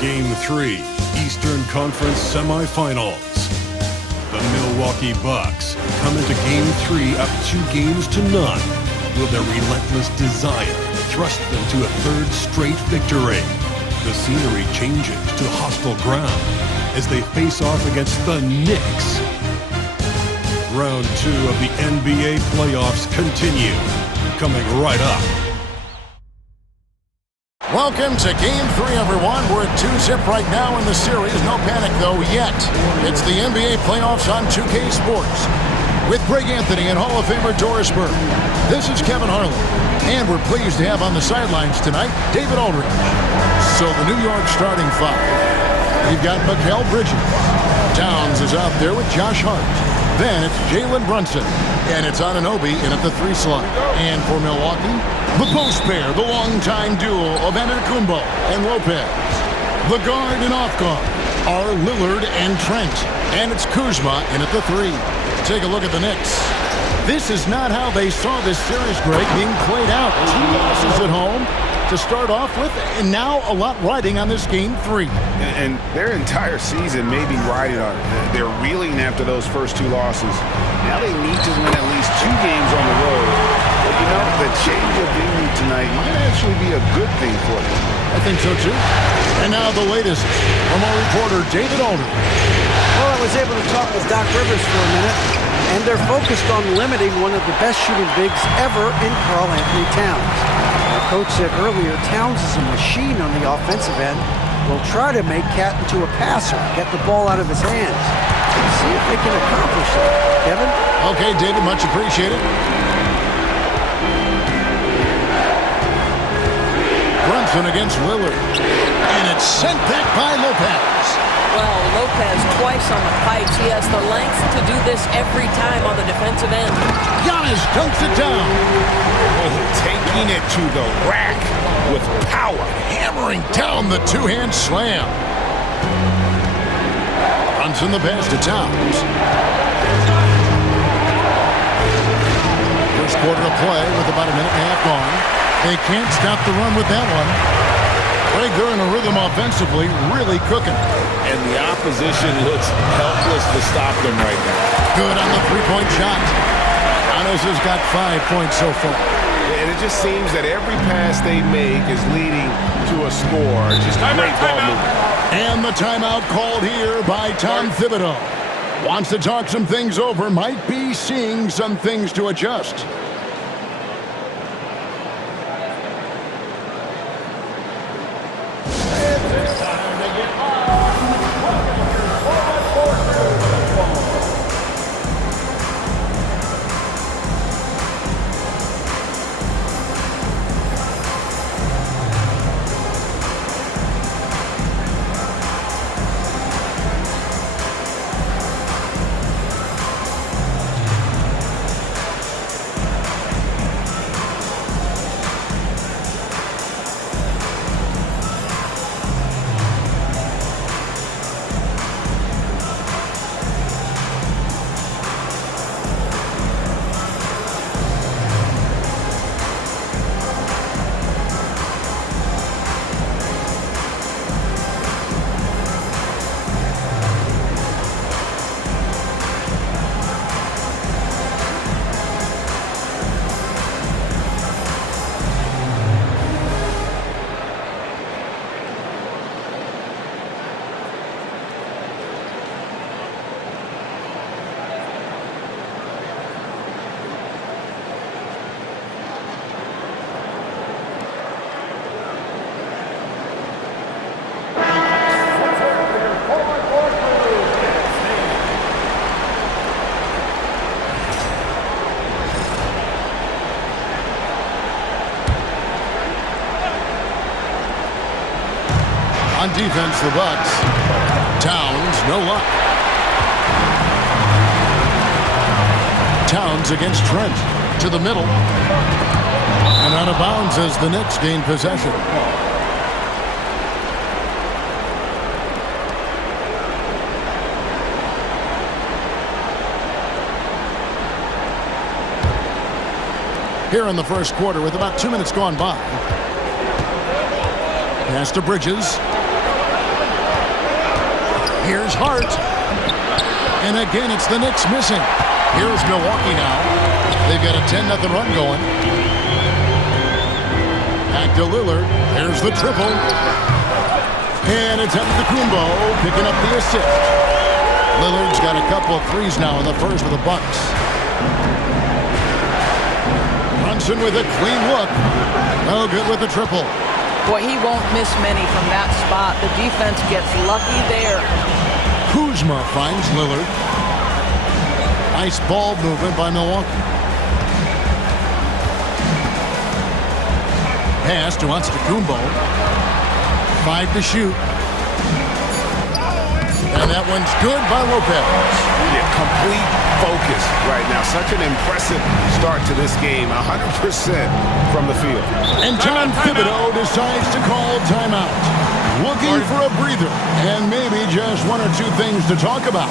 Game 3, Eastern Conference Semifinals. The Milwaukee Bucks come into Game 3 up 2-0. Will their relentless desire thrust them to a third straight victory? The scenery changes to hostile ground as they face off against the Knicks. Round 2 of the NBA playoffs continue. Coming right up. Welcome to Game 3, everyone. We're at 2-0 right now in the series. No panic, though, yet. It's the NBA playoffs on 2K Sports. With Greg Anthony and Hall of Famer Doris Burke. This is Kevin Harlan. And we're pleased to have on the sidelines tonight David Aldridge. So the New York starting five. We've got Mikal Bridges. Towns is out there with Josh Hart. Then it's Jalen Brunson. And it's Anunoby in at the 3 slot. And for Milwaukee, the post pair, the longtime duo of Antetokounmpo and Lopez. The guard and off guard are Lillard and Trent. And it's Kuzma in at the 3. Take a look at the Knicks. This is not how they saw this series, Greg, being played out. 2 losses at home to start off with, and now a lot riding on this Game 3. And their entire season may be riding on it. They're reeling after those first 2 losses. Now they need to win at least 2 games on the road. But you know, the change of venue tonight might actually be a good thing for them. I think so, too. And now the latest from our reporter, David Aldridge. Well, I was able to talk with Doc Rivers for a minute, and they're focused on limiting one of the best shooting bigs ever in Karl Anthony Towns. The coach said earlier, Towns is a machine on the offensive end. Will try to make Cat into a passer, get the ball out of his hands. See if they can accomplish that. Kevin? Okay, David, much appreciated. Brunson against Lillard. And it's sent back by Lopez. Well, Lopez twice on the pipes. He has the length to do this every time on the defensive end. Giannis dunks it down. Oh, taking it to the rack with power. Hammering down the 2-hand slam. Brunson the pass to Towns. First quarter of play with about a minute and a half gone. They can't stop the run with that one. Greg, they're in a rhythm offensively, really cooking. And the opposition looks helpless to stop them right now. Good on the 3-point shot. Giannis has got 5 points so far. And it just seems that every pass they make is leading to a score. Just great ball movement. And the timeout called here by Tom Thibodeau. Wants to talk some things over, might be seeing some things to adjust. On defense, the Bucks. Towns, no luck. Towns against Trent. To the middle. And out of bounds as the Knicks gain possession. Here in the first quarter with about 2 minutes gone by. Pass to Bridges. Here's Hart. And again, it's the Knicks missing. Here's Milwaukee now. They've got a 10-0 run going. Back to Lillard. Here's the triple. And it's Antetokounmpo picking up the assist. Lillard's got a couple of threes now in the first for the Bucks. Brunson with a clean look. No good with the triple. Boy, he won't miss many from that spot. The defense gets lucky there. Kuzma finds Lillard. Nice ball movement by Milwaukee. Pass to Antetokounmpo. 5 to shoot. And that one's good by Lopez. Yeah, complete focus right now. Such an impressive start to this game. 100% from the field. And John Thibodeau decides to call timeout. Looking for a breather and maybe just one or two things to talk about.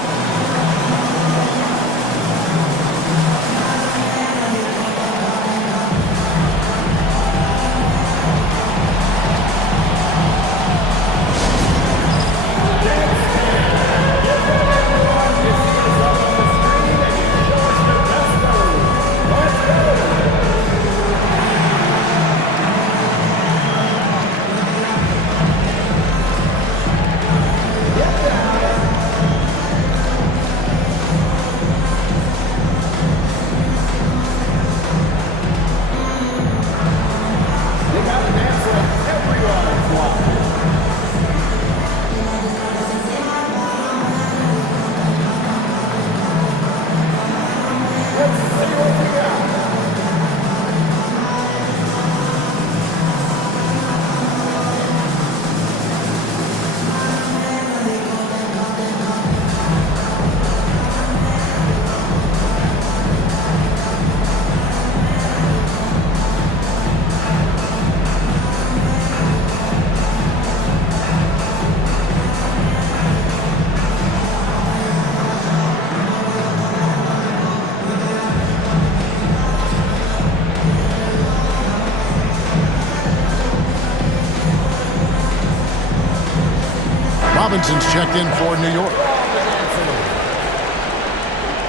Robinson's checked in for New York.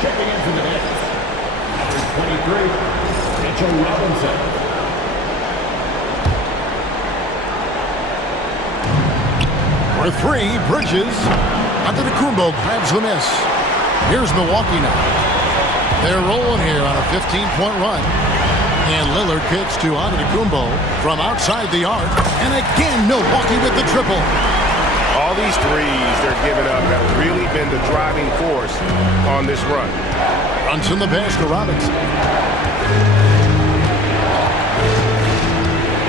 Checking in for the Knicks. Number 23, Mitchell Robinson. For three, Bridges. Antetokounmpo grabs the miss. Here's Milwaukee now. They're rolling here on a 15-point run. And Lillard kicks to Antetokounmpo from outside the arc. And again, Milwaukee with the triple. All these threes they're giving up have really been the driving force on this run. Brunson the pass to Robinson.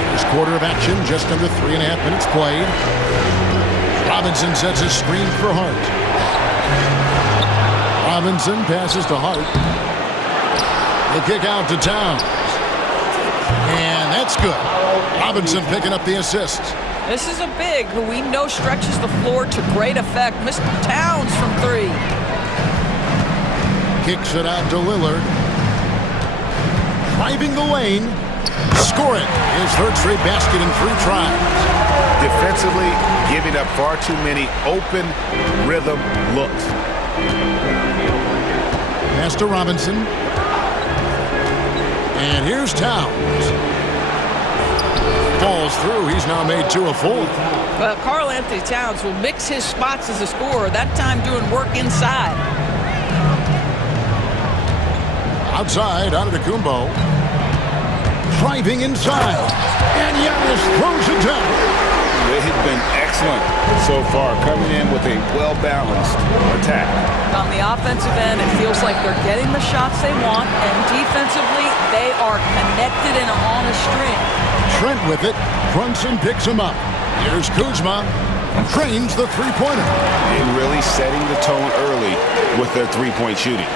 First quarter of action, just under 3.5 minutes played. Robinson sets a screen for Hart. Robinson passes to Hart. The kick out to Towns. And that's good. Robinson picking up the assist. This is a big who we know stretches the floor to great effect. Mr. Towns from three. Kicks it out to Lillard. Driving the lane. Scoring his third straight basket in 3 tries. Defensively, giving up far too many open rhythm looks. Pass to Robinson. And here's Towns. Falls through. He's now made 2 of 4. Well, Karl Anthony Towns will mix his spots as a scorer, that time doing work inside. Outside, Antetokounmpo. Driving inside. And Giannis throws it down. They've been excellent so far, coming in with a well-balanced attack. On the offensive end, it feels like they're getting the shots they want, and defensively, they are connected and on a string. Trent with it. Brunson picks him up. Here's Kuzma. Trains the three-pointer. And really setting the tone early with their three-point shooting.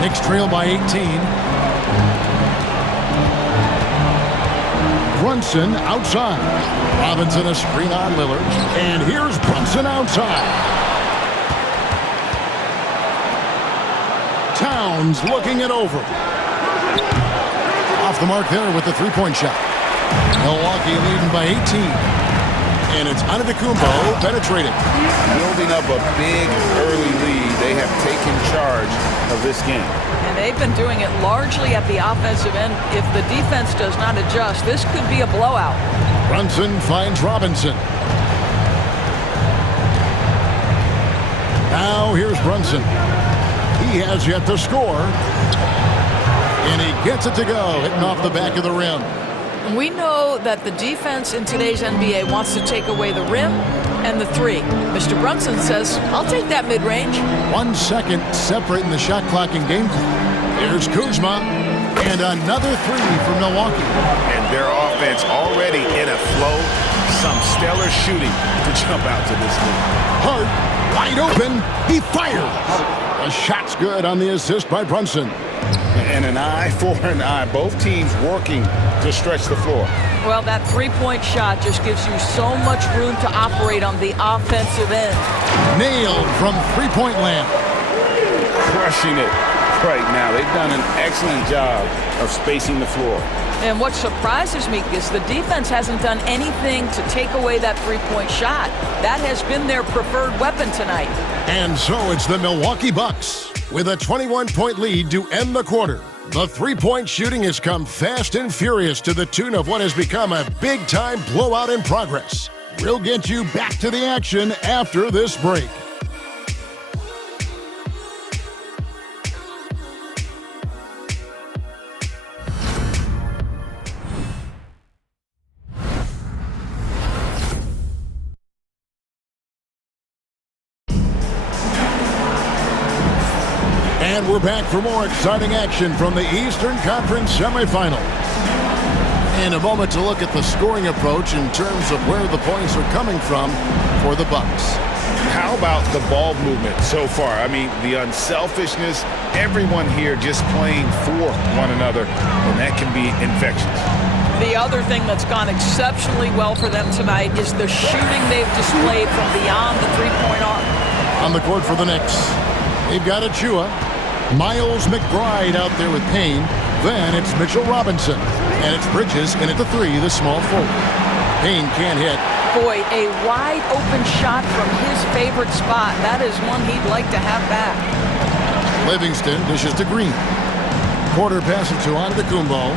Knicks trail by 18. Brunson outside. Robinson a screen on Lillard. And here's Brunson outside. Towns looking it over. Off the mark there with the three-point shot. Milwaukee leading by 18. And it's Antetokounmpo penetrating. Building up a big early lead. They have taken charge of this game. And they've been doing it largely at the offensive end. If the defense does not adjust, this could be a blowout. Brunson finds Robinson. Now here's Brunson. He has yet to score. And he gets it to go, hitting off the back of the rim. We know that the defense in today's NBA wants to take away the rim and the three. Mr. Brunson says, I'll take that mid-range. 1 second separating the shot clock and game clock. Here's Kuzma. And another three for Milwaukee. And their offense already in a flow. Some stellar shooting to jump out to this lead. Hart, wide open. He fires. The shot's good on the assist by Brunson. And an eye for an eye. Both teams working to stretch the floor. Well, that three-point shot just gives you so much room to operate on the offensive end. Nailed from three-point land. Crushing it right now. They've done an excellent job of spacing the floor. And what surprises me is the defense hasn't done anything to take away that three-point shot. That has been their preferred weapon tonight. And so it's the Milwaukee Bucks with a 21-point lead to end the quarter. The three-point shooting has come fast and furious to the tune of what has become a big-time blowout in progress. We'll get you back to the action after this break. And we're back for more exciting action from the Eastern Conference Semifinals. In a moment to look at the scoring approach in terms of where the points are coming from for the Bucks. How about the ball movement so far? I mean, the unselfishness, everyone here just playing for one another, and that can be infectious. The other thing that's gone exceptionally well for them tonight is the shooting they've displayed from beyond the three-point arc. On the court for the Knicks, they've got Achua. Miles McBride out there with Payne. Then it's Mitchell Robinson. And it's Bridges in at the three, the small forward. Payne can't hit. Boy, a wide open shot from his favorite spot. That is one he'd like to have back. Livingston dishes to Green. Porter passes to Antetokounmpo.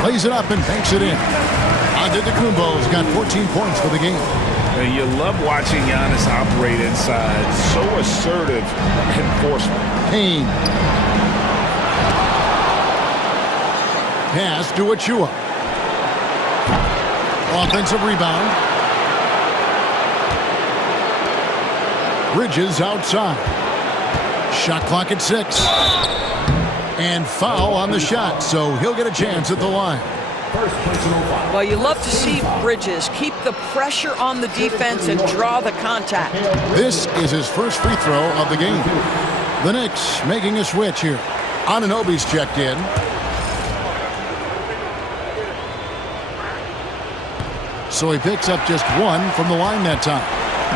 Plays it up and banks it in. Antetokounmpo's got 14 points for the game. And you love watching Giannis operate inside. So assertive enforcement. Payne. Pass to Achua. Offensive rebound. Bridges outside. Shot clock at 6. And foul on the shot, so he'll get a chance at the line. Well, you love to see Bridges keep the pressure on the defense and draw the contact. This is his first free throw of the game. The Knicks making a switch here. Anunoby's checked in. So he picks up just one from the line that time.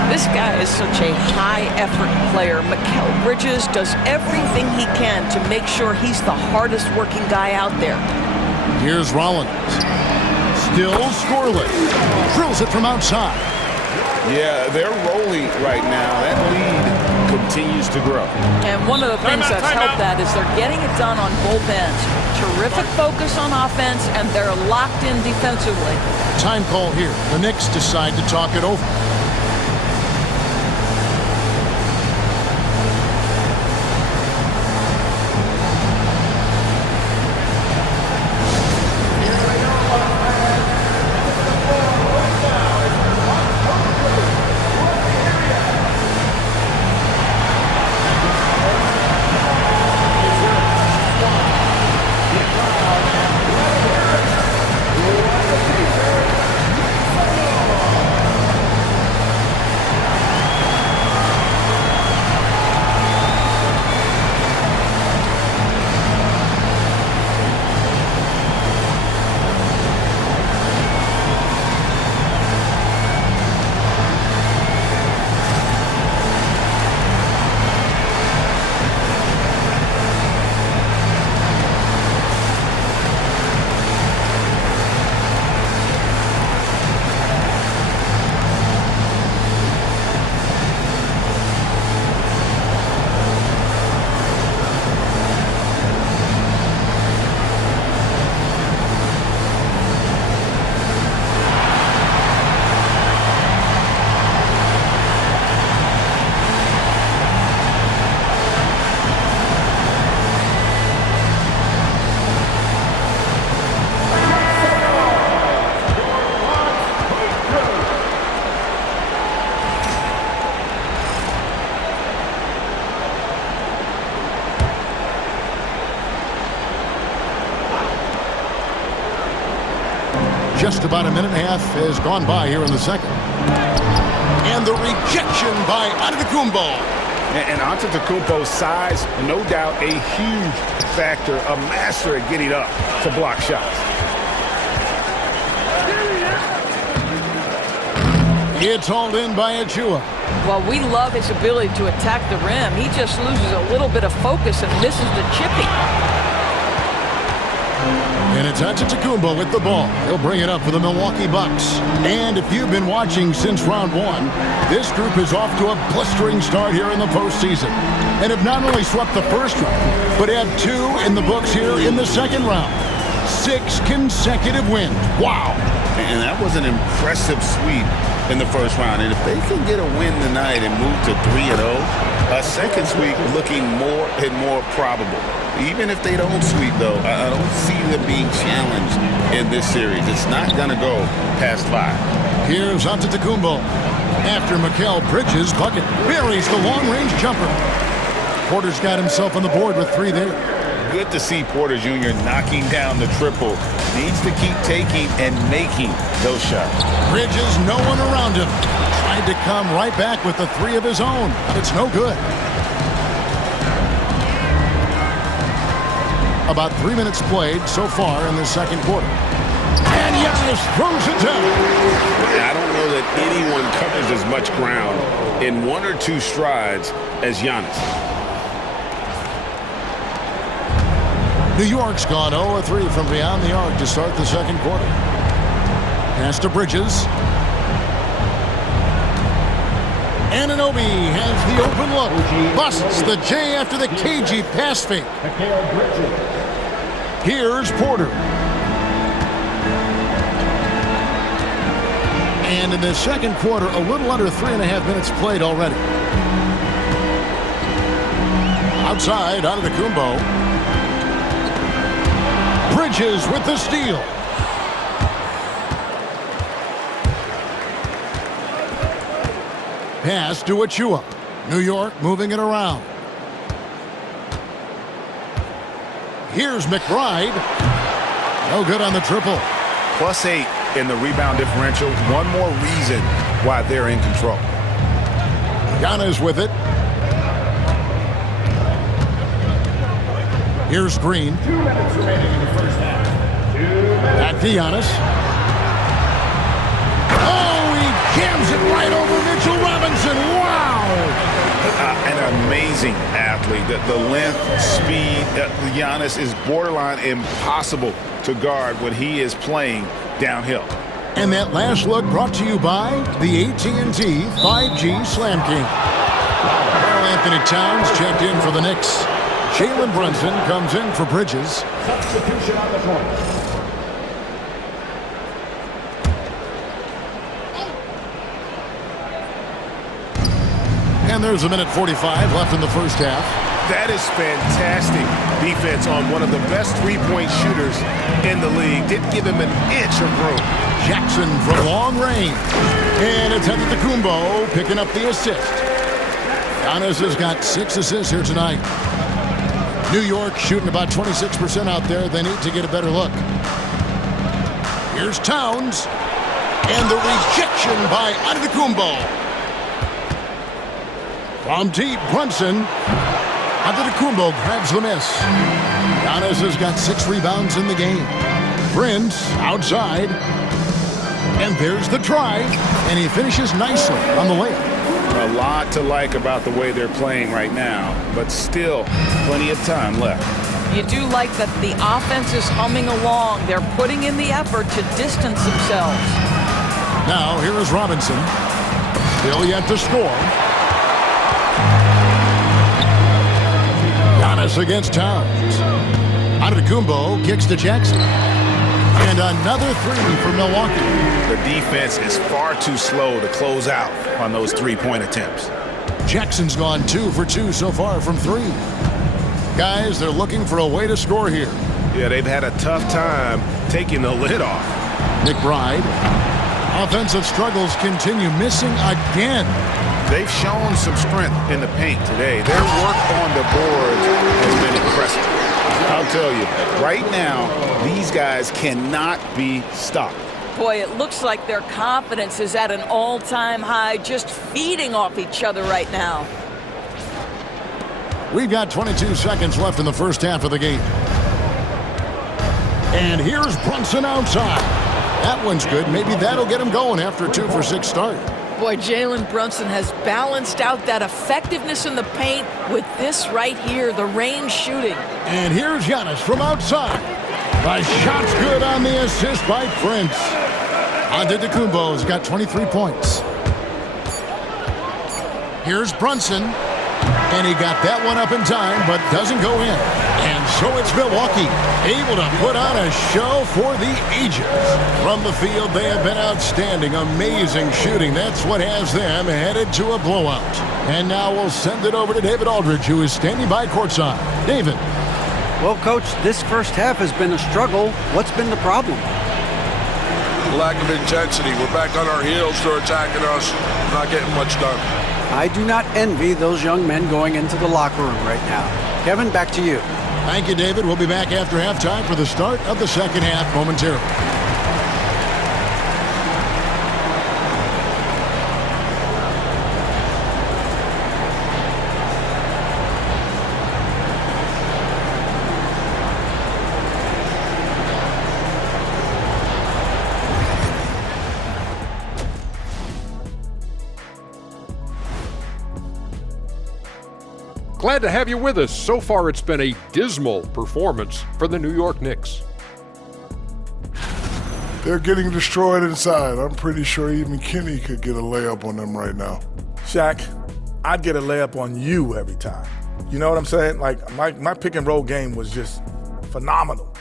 This guy is such a high-effort player. Mikal Bridges does everything he can to make sure he's the hardest-working guy out there. Here's Rollins. Still scoreless. Drills it from outside. Yeah, they're rolling right now. That lead continues to grow. And one of the things that's helped that is they're getting it done on both ends. Terrific focus on offense, and they're locked in defensively. Time call here. The Knicks decide to talk it over. Just about a minute and a half has gone by here in the second. And the rejection by Antetokounmpo. And Antetokounmpo's size, no doubt a huge factor, a master at getting up to block shots. It's hauled in by Achua. Well, we love his ability to attack the rim. He just loses a little bit of focus and misses the chipping. And it's Antetokounmpo with the ball. He'll bring it up for the Milwaukee Bucks. And if you've been watching since round one, this group is off to a blistering start here in the postseason. And have not only swept the first round, but have 2 in the books here in the second round. 6 consecutive wins. Wow. And that was an impressive sweep in the first round. And if they can get a win tonight and move to 3-0, a second sweep looking more and more probable. Even if they don't sweep, though, I don't see them being challenged in this series. It's not going to go past 5. Here's Antetokounmpo. After Mikal Bridges' bucket buries the long-range jumper. Porter's got himself on the board with 3 there. Good to see Porter Jr. knocking down the triple. Needs to keep taking and making those shots. Bridges, no one around him. Tried to come right back with the 3 of his own, but it's no good. About 3 minutes played so far in the second quarter. And Giannis throws it down. I don't know that anyone covers as much ground in 1 or 2 strides as Giannis. New York's gone 0-3 from beyond the arc to start the second quarter. Pass to Bridges. Anunoby has the open look. Busts the J after the cagey pass fake. Here's Porter. And in the second quarter, a little under 3.5 minutes played already. Outside, Antetokounmpo. Bridges with the steal. Pass to Achua. New York moving it around. Here's McBride. No good on the triple. +8 in the rebound differential. One more reason why they're in control. Giannis with it. Here's Green. 2 minutes remaining in the first half. Back to Giannis. Oh, he jams it right over Mitchell Robinson. Wow! An amazing athlete. The length, speed. Giannis is borderline impossible to guard when he is playing downhill. And that last look brought to you by the AT&T 5G Slam King. Karl Anthony Towns checked in for the Knicks. Jalen Brunson comes in for Bridges. Substitution on the court. And there's 1:45 left in the first half. That is fantastic defense on one of the best three-point shooters in the league. Didn't give him an inch of room. Jackson from long range. And it's Antetokounmpo picking up the assist. Giannis has got 6 assists here tonight. New York shooting about 26% out there. They need to get a better look. Here's Towns. And the rejection by Antetokounmpo. From deep, Brunson. Antetokounmpo grabs the miss. Giannis has got 6 rebounds in the game. Prince outside. And there's the drive. And he finishes nicely on the layup. A lot to like about the way they're playing right now, but still plenty of time left. You do like that the offense is humming along. They're putting in the effort to distance themselves. Now, here is Robinson. Still yet to score. Giannis against Towns. Antetokounmpo kicks to Jackson. And another 3 for Milwaukee. The defense is far too slow to close out on those three-point attempts. Jackson's gone 2 for 2 so far from 3. Guys, they're looking for a way to score here. Yeah, they've had a tough time taking the lid off. McBride. Offensive struggles continue, missing again. They've shown some strength in the paint today. Their work on the board has been impressive. I'll tell you, right now, these guys cannot be stopped. Boy, it looks like their confidence is at an all-time high, just feeding off each other right now. We've got 22 seconds left in the first half of the game. And here's Brunson outside. That one's good. Maybe that'll get him going after a 2-for-6 start. Boy, Jalen Brunson has balanced out that effectiveness in the paint with this right here, the range shooting. And here's Giannis from outside. The shot's good on the assist by Prince. Antetokounmpo's got 23 points. Here's Brunson. And he got that one up in time, but doesn't go in. And so it's Milwaukee, able to put on a show for the ages. From the field, they have been outstanding, amazing shooting. That's what has them headed to a blowout. And now we'll send it over to David Aldridge, who is standing by courtside. David. Well, Coach, this first half has been a struggle. What's been the problem? Lack of intensity. We're back on our heels. They're attacking us. Not getting much done. I do not envy those young men going into the locker room right now. Kevin, back to you. Thank you, David. We'll be back after halftime for the start of the second half momentarily. Glad to have you with us. So far, it's been a dismal performance for the New York Knicks. They're getting destroyed inside. I'm pretty sure even Kenny could get a layup on them right now. Shaq, I'd get a layup on you every time. You know what I'm saying? Like, my pick and roll game was just phenomenal.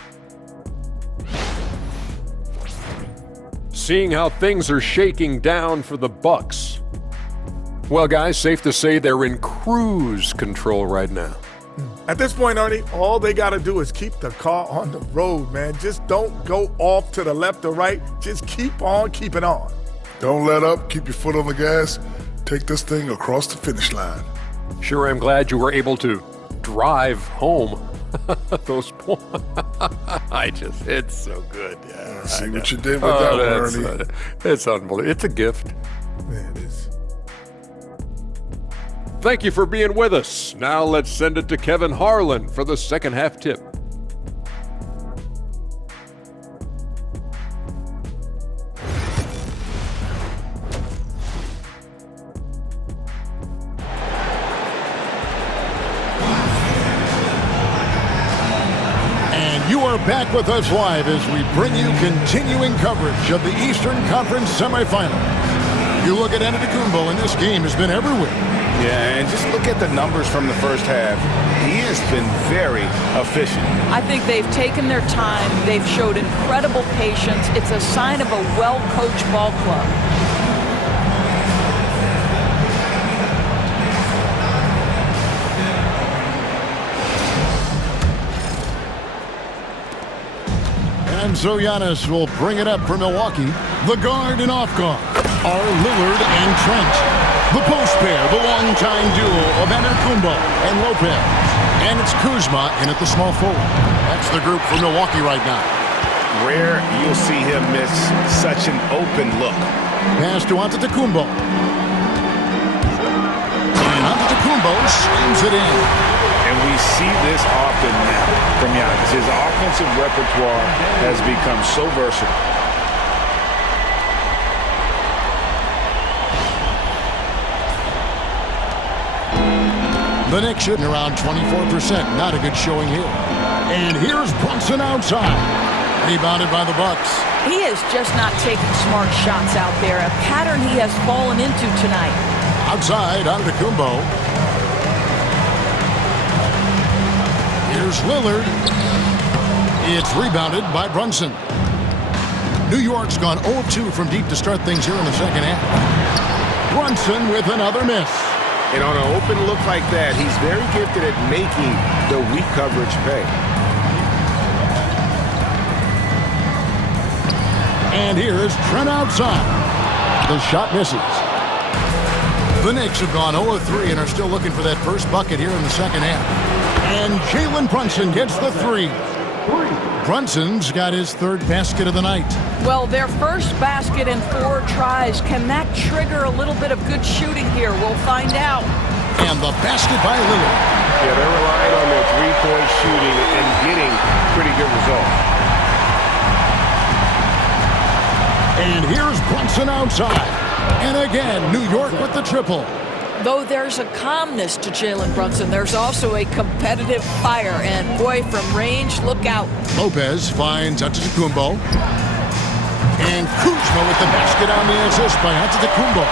Seeing how things are shaking down for the Bucks. Well, guys, safe to say they're in cruise control right now. At this point, Ernie, all they got to do is keep the car on the road, man. Just don't go off to the left or right. Just keep on keeping on. Don't let up. Keep your foot on the gas. Take this thing across the finish line. Sure, I'm glad you were able to drive home those points. It's so good. Yeah, see what you did with that one, Ernie. It's unbelievable. It's a gift. Yeah, it is. Thank you for being with us. Now let's send it to Kevin Harlan for the second half tip. And you are back with us live as we bring you continuing coverage of the Eastern Conference Semifinals. You look at Antetokounmpo, and this game has been everywhere. Yeah, and just look at the numbers from the first half. He has been very efficient. I think they've taken their time. They've showed incredible patience. It's a sign of a well-coached ball club. And so Giannis will bring it up for Milwaukee. The guard and off guard are Lillard and Trent. The post pair, the longtime duo of Antetokounmpo and Lopez. And it's Kuzma in at the small forward. That's the group for Milwaukee right now. Rare you'll see him miss such an open look. Pass to Antetokounmpo. And Antetokounmpo slams it in. And we see this often now from Giannis. His offensive repertoire has become so versatile. The Knicks shooting around 24%. Not a good showing here. And here's Brunson outside. Rebounded by the Bucks. He is just not taking smart shots out there, a pattern he has fallen into tonight. Outside, Antetokounmpo. Here's Lillard. It's rebounded by Brunson. New York's gone 0 of 2 from deep to start things here in the second half. Brunson with another miss. And on an open look like that, he's very gifted at making the weak coverage pay. And here is Trent outside. The shot misses. The Knicks have gone 0 of 3 and are still looking for that first bucket here in the second half. And Jalen Brunson gets the three. Brunson's got his third basket of the night. Well, their first basket in 4 tries. Can that trigger a little bit of good shooting here? We'll find out. And the basket by Lillard. Yeah, they're relying on their three-point shooting and getting pretty good results. And here's Brunson outside. And again, New York with the triple. Though there's a calmness to Jalen Brunson, there's also a competitive fire. And boy, from range, look out. Lopez finds Antetokounmpo. And Kuzma with the basket on the assist by Antetokounmpo.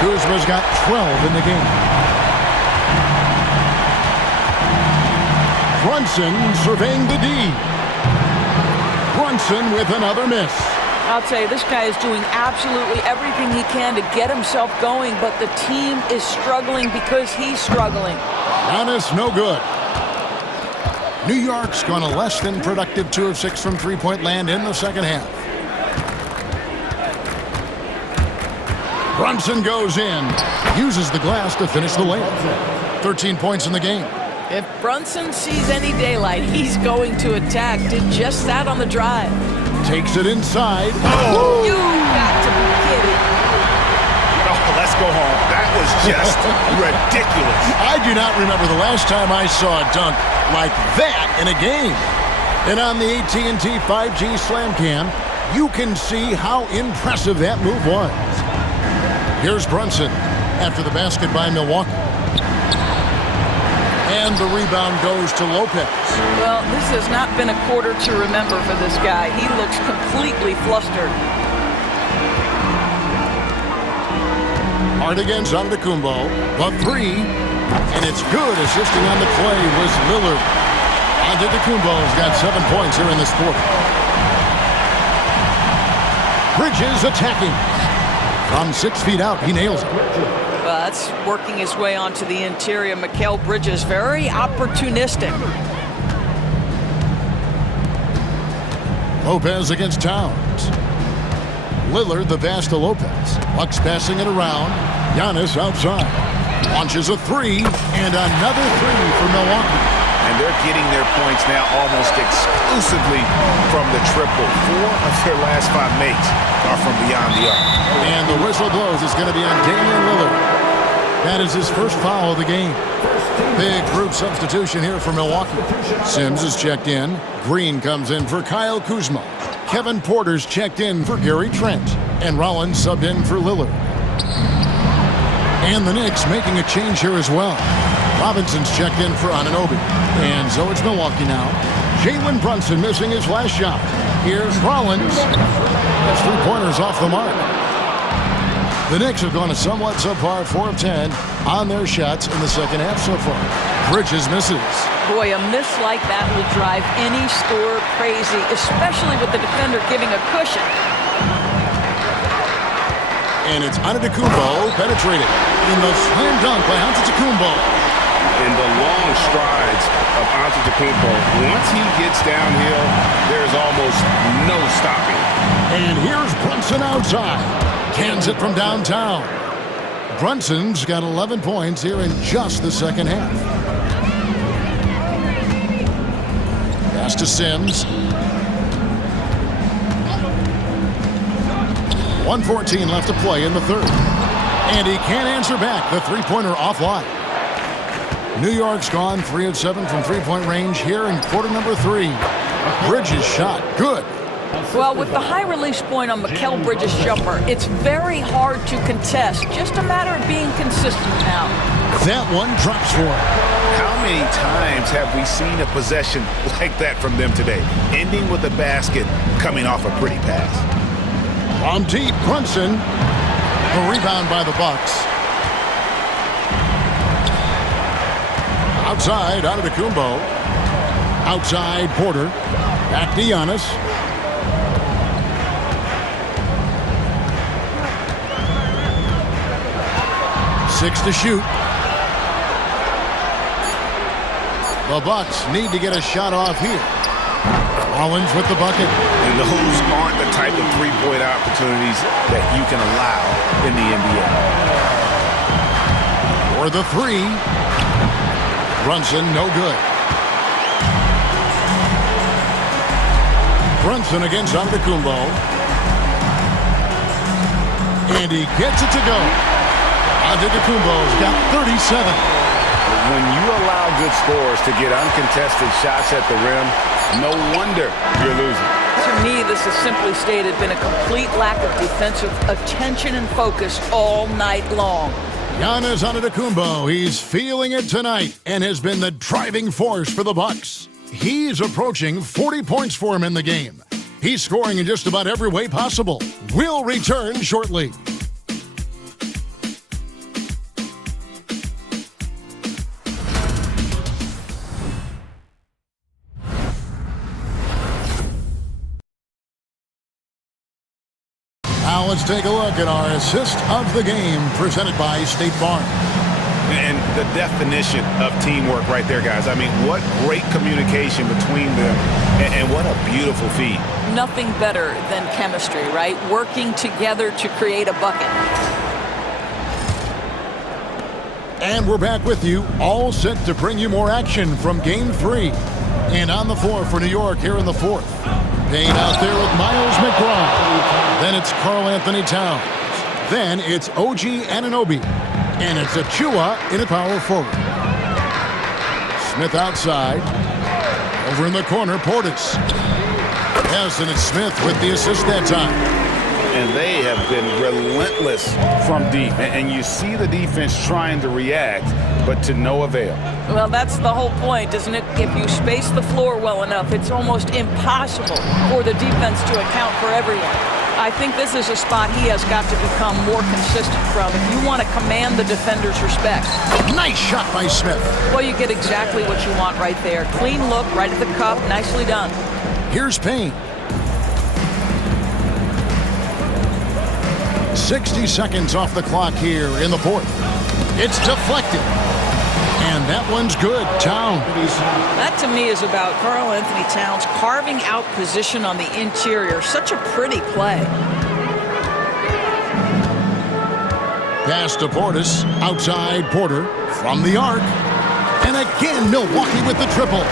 Kuzma's got 12 in the game. Brunson surveying the D. Brunson with another miss. I'll tell you, this guy is doing absolutely everything he can to get himself going, but the team is struggling because he's struggling. Giannis, no good. New York's gone a less than productive 2 of 6 from three-point land in the second half. Brunson goes in, uses the glass to finish the layup. 13 points in the game. If Brunson sees any daylight, he's going to attack. Did just that on the drive. Takes it inside. Oh! You got to be kidding. Oh, let's go home. That was just ridiculous. I do not remember the last time I saw a dunk like that in a game. And on the AT&T 5G Slam Cam, you can see how impressive that move was. Here's Brunson after the basket by Milwaukee. And the rebound goes to Lopez. Well, this has not been a quarter to remember for this guy. He looks completely flustered. Hard against Antetokounmpo. The 3. And it's good. Assisting on the play was Lillard. Antetokounmpo's got 7 points here in this quarter. Bridges attacking. From 6 feet out, he nails it. That's working his way onto the interior. Mikal Bridges, very opportunistic. Lopez against Towns. Lillard the pass to Lopez. Bucks passing it around. Giannis outside. Launches a 3 and another 3 for Milwaukee. And they're getting their points now almost exclusively from the triple. 4 of their last 5 makes are from beyond the arc. And the whistle blows. It's going to be on Damian Lillard. That is his first foul of the game. Big group substitution here for Milwaukee. Sims is checked in. Green comes in for Kyle Kuzma. Kevin Porter's checked in for Gary Trent. And Rollins subbed in for Lillard. And the Knicks making a change here as well. Robinson's checked in for Anunoby. And so it's Milwaukee now. Jalen Brunson missing his last shot. Here's Rollins. That's 3-pointers off the mark. The Knicks have gone a somewhat subpar 4 of 10 on their shots in the second half so far. Bridges misses. Boy, a miss like that will drive any scorer crazy, especially with the defender giving a cushion. And it's Antetokounmpo penetrated in the slam dunk by Antetokounmpo. In the long strides of Antetokounmpo, once he gets downhill, there's almost no stopping. And here's Brunson outside. Cans it from downtown. Brunson's got 11 points here in just the second half. Pass to Sims. 1:14 left to play in the third. And he can't answer back. The three-pointer offline. New York's gone 3 of 7 from three-point range here in quarter number 3. Bridges shot. Good. Well, with the high release point on Mikal Bridges' jumper, it's very hard to contest. Just a matter of being consistent now. That one drops for him. How many times have we seen a possession like that from them today? Ending with a basket, coming off a pretty pass. From deep, Brunson. The rebound by the Bucks. Outside, Antetokounmpo. Outside, Porter. Back to Giannis. Six to shoot. The Bucks need to get a shot off here. Rollins with the bucket. And those aren't the type of three-point opportunities that you can allow in the NBA. For the 3. Brunson, no good. Brunson against Antetokounmpo. And he gets it to go. Antetokounmpo's got 37. When you allow good scorers to get uncontested shots at the rim, no wonder you're losing. To me, this has simply stated been a complete lack of defensive attention and focus all night long. Giannis Antetokounmpo, he's feeling it tonight and has been the driving force for the Bucks. He's approaching 40 points for him in the game. He's scoring in just about every way possible. We'll return shortly. Now let's take a look at our assist of the game presented by State Farm. And the definition of teamwork right there, guys. I mean, what great communication between them, and what a beautiful feed. Nothing better than chemistry, right? Working together to create a bucket. And we're back with you, all set to bring you more action from Game 3. And on the floor for New York here in the fourth. Payne out there with Miles McBride. Then it's Karl Anthony Towns. Then it's OG Anunoby. And it's Achua in a power forward. Smith outside. Over in the corner, Portis. Yes, and it's Smith with the assist that time. And they have been relentless from deep. And you see the defense trying to react, but to no avail. Well, that's the whole point, isn't it? If you space the floor well enough, it's almost impossible for the defense to account for everyone. I think this is a spot he has got to become more consistent from if you want to command the defender's respect. Nice shot by Smith. Well, you get exactly what you want right there. Clean look, right at the cup, nicely done. Here's Payne. 60 seconds off the clock here in the fourth. It's deflected. And that one's good. Towns. That to me is about Karl Anthony Towns carving out position on the interior. Such a pretty play. Pass to Portis. Outside Porter from the arc. And again, Milwaukee with the triple.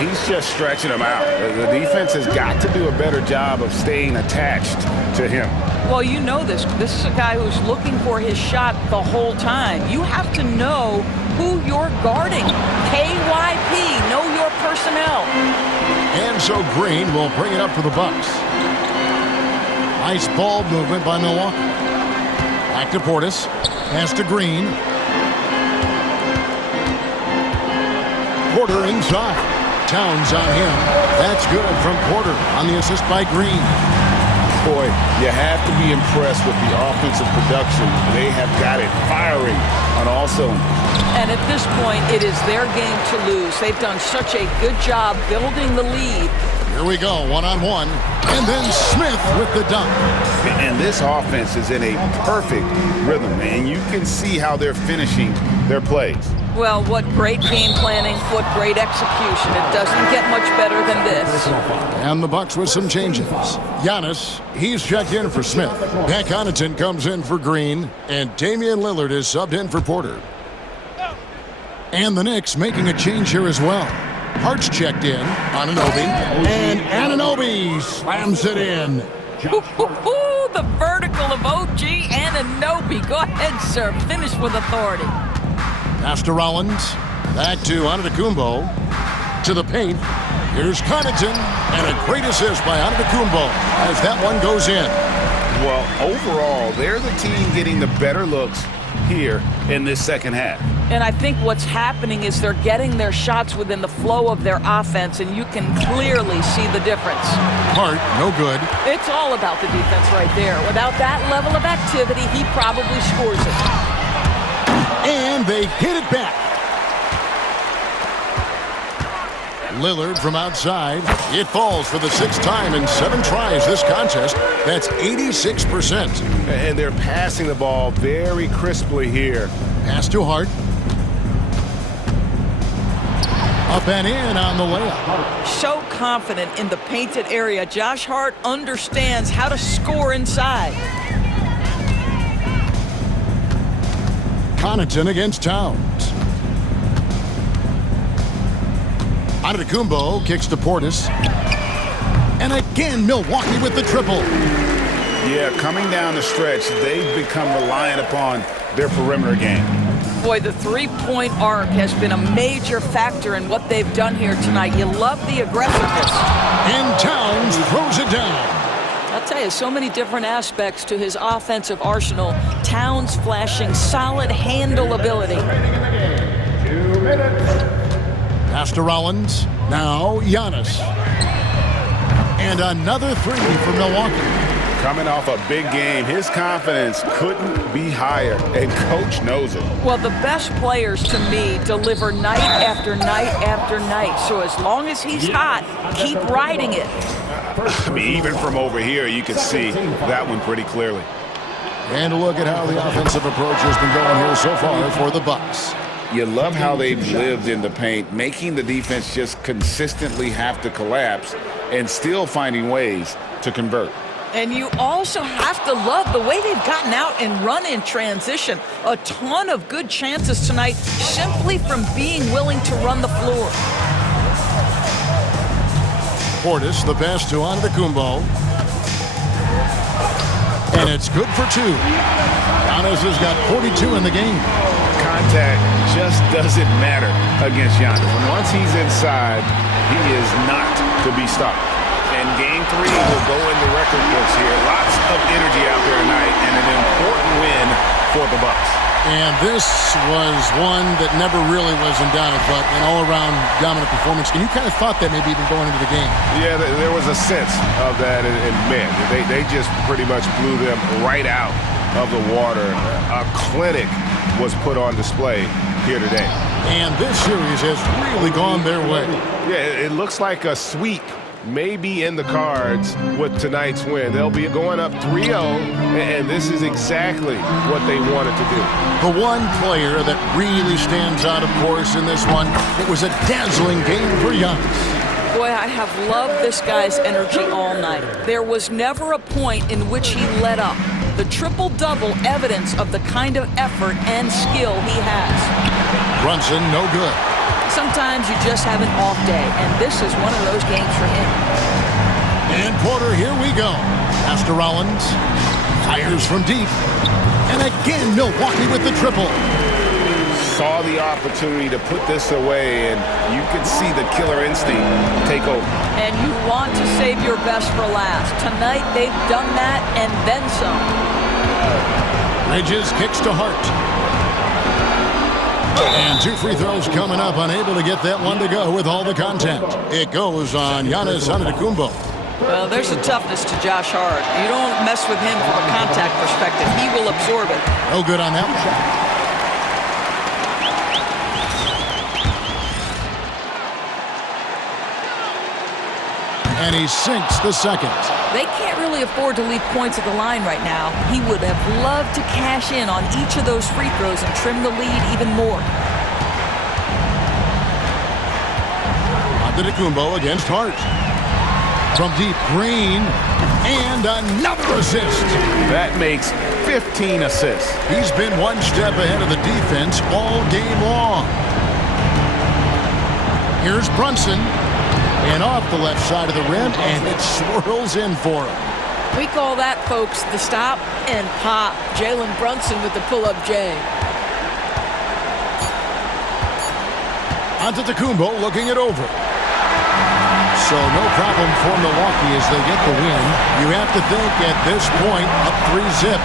He's just stretching him out. The defense has got to do a better job of staying attached to him. Well, you know this. This is a guy who's looking for his shot the whole time. You have to know who you're guarding. KYP, know your personnel. And so Green will bring it up for the Bucks. Nice ball movement by Milwaukee. Back to Portis. Pass to Green. Porter inside. Towns on him. That's good from Porter on the assist by Green. Boy, you have to be impressed with the offensive production. They have got it firing on all cylinders. And at this point, it is their game to lose. They've done such a good job building the lead. Here we go, one-on-one. And then Smith with the dunk. And this offense is in a perfect rhythm, and you can see how they're finishing their plays. Well, what great game planning, what great execution. It doesn't get much better than this. And the Bucks with some changes. Giannis, he's checked in for Smith. Pat Connaughton comes in for Green, and Damian Lillard is subbed in for Porter. And the Knicks making a change here as well. Hart's checked in, Anunoby, and Anunoby slams it in. The vertical of OG Anunoby. Go ahead, sir. Finish with authority. Pass to Rollins. Back to Antetokounmpo. To the paint. Here's Connaughton. And a great assist by Antetokounmpo as that one goes in. Well, overall, they're the team getting the better looks here in this second half. And I think what's happening is they're getting their shots within the flow of their offense, and you can clearly see the difference. Hart, no good. It's all about the defense right there. Without that level of activity, he probably scores it. And they get it back. Lillard from outside. It falls for the sixth time in 7 tries this contest. That's 86%. And they're passing the ball very crisply here. Pass to Hart. Up and in on the layup. So confident in the painted area. Josh Hart understands how to score inside. Connaughton against Towns. Antetokounmpo kicks to Portis. And again, Milwaukee with the triple. Yeah, coming down the stretch, they've become reliant upon their perimeter game. Boy, the three-point arc has been a major factor in what they've done here tonight. You love the aggressiveness. And Towns throws it down. I'll tell you, so many different aspects to his offensive arsenal. Towns flashing solid handle ability. 2 minutes. Pass to Rollins. Now Giannis. And another three for Milwaukee. Coming off a big game, his confidence couldn't be higher, and Coach knows it. Well, the best players, to me, deliver night after night after night. So as long as he's hot, keep riding it. I mean, even from over here, you can see that one pretty clearly. And a look at how the offensive approach has been going here so far for the Bucks. You love how they've lived in the paint, making the defense just consistently have to collapse and still finding ways to convert. And you also have to love the way they've gotten out and run in transition. A ton of good chances tonight simply from being willing to run the floor. Portis, the pass to Antetokounmpo. And it's good for two. Giannis has got 42 in the game. Contact just doesn't matter against Giannis. And once he's inside, he is not to be stopped. And Game 3 will go in the record books here. Lots of energy out there tonight, and an important win for the Bucks. And this was one that never really was in doubt, but an all-around dominant performance. And you kind of thought that maybe even going into the game. Yeah, there was a sense of that, and man, they just pretty much blew them right out of the water. A clinic was put on display here today. And this series has really gone their way. Yeah, it looks like a sweep may be in the cards with tonight's win. They'll be going up 3-0, and this is exactly what they wanted to do. The one player that really stands out, of course, in this one, it was a dazzling game for Giannis. Boy, I have loved this guy's energy all night. There was never a point in which he let up. The triple-double evidence of the kind of effort and skill he has. Brunson, no good. Sometimes you just have an off day, and this is one of those games for him. And Porter, here we go. Pass to Rollins. Fires from deep. And again, Milwaukee with the triple. Saw the opportunity to put this away, and you could see the killer instinct take over. And you want to save your best for last. Tonight, they've done that and then some. Bridges kicks to Hart. And two free throws coming up, unable to get that one to go with all the contact. It goes on Giannis Antetokounmpo. Well, there's a toughness to Josh Hart. You don't mess with him from a contact perspective. He will absorb it. No good on that one. And he sinks the second. They can't really afford to leave points at the line right now. He would have loved to cash in on each of those free throws and trim the lead even more. Antetokounmpo against Hart. From deep, Green, and another assist. That makes 15 assists. He's been one step ahead of the defense all game long. Here's Brunson. And off the left side of the rim, and it swirls in for him. We call that, folks, the stop and pop. Jalen Brunson with the pull-up J. Antetokounmpo looking it over. So no problem for Milwaukee as they get the win. You have to think at this point, up 3-zip.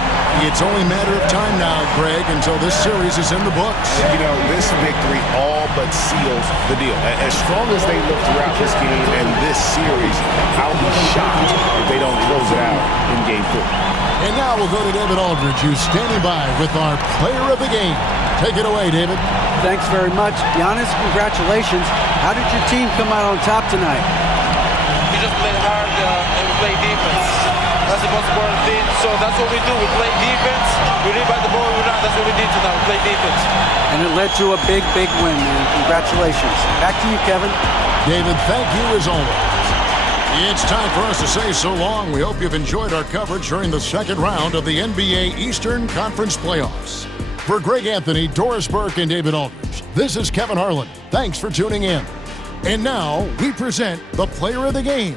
It's only a matter of time now, Greg, until this series is in the books. You know, this victory all but seals the deal. As strong as they look throughout this game and this series, I'll be shocked if they don't close it out in Game 4. And now we'll go to David Aldridge, who's standing by with our player of the game. Take it away, David. Thanks very much. Giannis, congratulations. How did your team come out on top tonight? We just played hard and we played defense. That's the most important thing. So that's what we do. We play defense. We rebound the ball. That's what we did tonight. We play defense. And it led to a big, big win, man. Congratulations. Back to you, Kevin. David, thank you as always. It's time for us to say so long. We hope you've enjoyed our coverage during the second round of the NBA Eastern Conference Playoffs. For Greg Anthony, Doris Burke, and David Aldridge, this is Kevin Harlan. Thanks for tuning in. And now we present the player of the game.